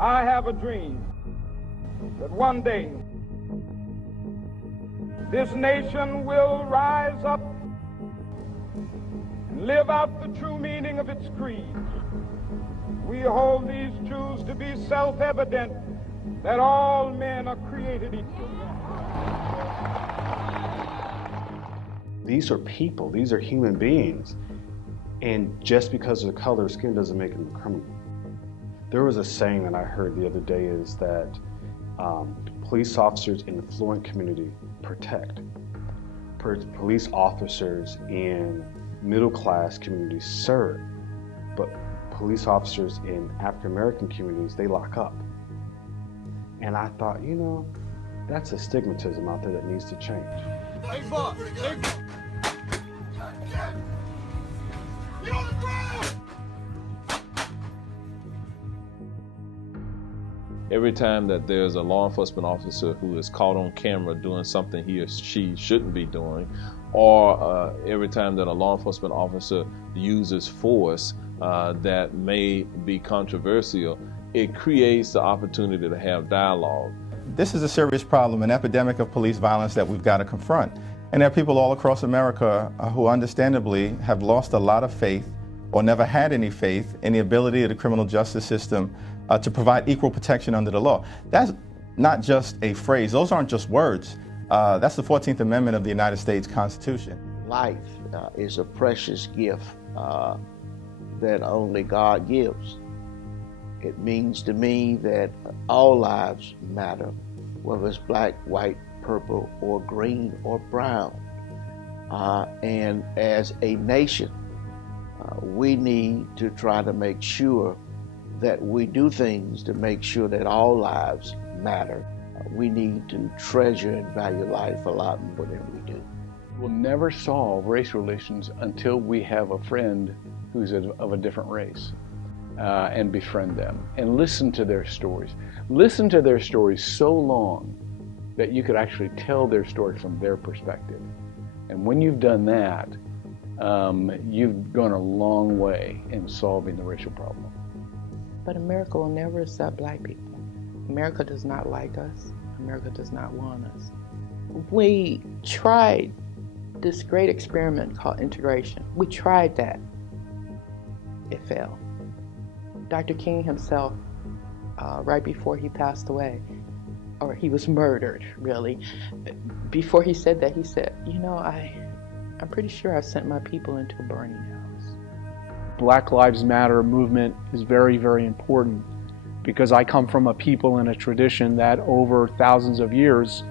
I have a dream that one day this nation will rise up and live out the true meaning of its creed. We hold these truths to be self-evident, that all men are created equal. These are people, these are human beings, and just because of the color of skin doesn't make them a criminal. There was a saying that I heard the other day is that police officers in the affluent community protect. Police officers in middle-class communities serve, but police officers in African-American communities, they lock up. And I thought, you know, that's a stigmatism out there that needs to change. Hey, boss. Hey. Get on the ground! Every time that there's a law enforcement officer who is caught on camera doing something he or she shouldn't be doing, or every time that a law enforcement officer uses force that may be controversial, it creates the opportunity to have dialogue. This is a serious problem, an epidemic of police violence that we've got to confront. And there are people all across America who understandably have lost a lot of faith or never had any faith in the ability of the criminal justice system to provide equal protection under the law. That's not just a phrase. Those aren't just words. That's the 14th Amendment of the United States Constitution. Life is a precious gift that only God gives. It means to me that all lives matter, whether it's black, white, purple, or green, or brown. And as a nation, we need to try to make sure that we do things to make sure that all lives matter. We need to treasure and value life a lot more than we do. We'll never solve race relations until we have a friend who's of a different race. And befriend them and listen to their stories. Listen to their stories so long that you could actually tell their story from their perspective. And when you've done that, you've gone a long way in solving the racial problem. But America will never accept black people. America does not like us. America does not want us. We tried this great experiment called integration. We tried that. It failed. Dr. King himself, right before he passed away, or he was murdered, really, before he said that, he said, you know, I'm pretty sure I sent my people into a burning house. Black Lives Matter movement is very, very important because I come from a people and a tradition that over thousands of years,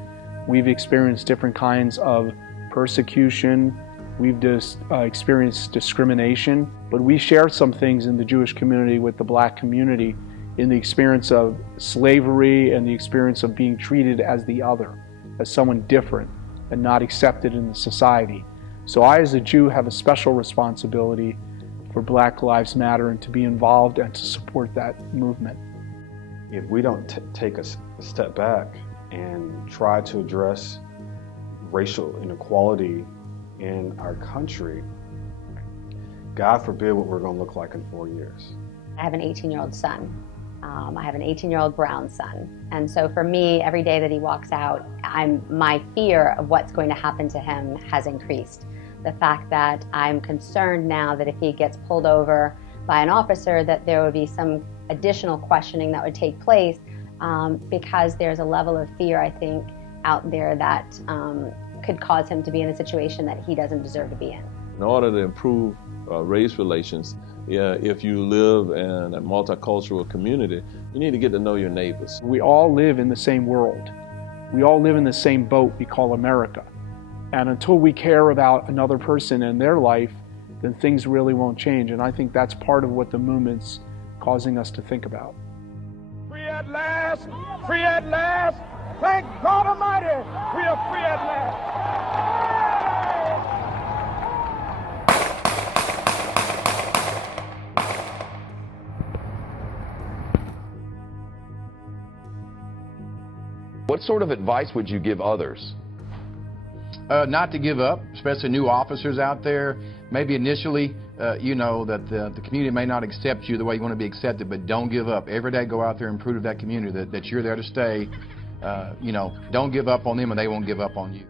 we've experienced different kinds of persecution. We've just experienced discrimination, but we share some things in the Jewish community with the black community in the experience of slavery and the experience of being treated as the other, as someone different and not accepted in the society. So I, as a Jew, have a special responsibility for Black Lives Matter and to be involved and to support that movement. If we don't take a step back and try to address racial inequality in our country, God forbid what we're going to look like in 4 years. I have an 18-year-old son. I have an 18-year-old brown son. And so for me, every day that he walks out, my fear of what's going to happen to him has increased. The fact that I'm concerned now that if he gets pulled over by an officer, that there would be some additional questioning that would take place because there's a level of fear, I think, out there that could cause him to be in a situation that he doesn't deserve to be in. In order to improve race relations, if you live in a multicultural community, you need to get to know your neighbors. We all live in the same world. We all live in the same boat we call America. And until we care about another person and their life, then things really won't change. And I think that's part of what the movement's causing us to think about. Free at last! Free at last! Thank God Almighty, we are free at last! What sort of advice would you give others? Not to give up, especially new officers out there. Maybe initially, you know, that the community may not accept you the way you want to be accepted, but don't give up. Every day go out there and prove to that community that you're there to stay. You know, don't give up on them and they won't give up on you.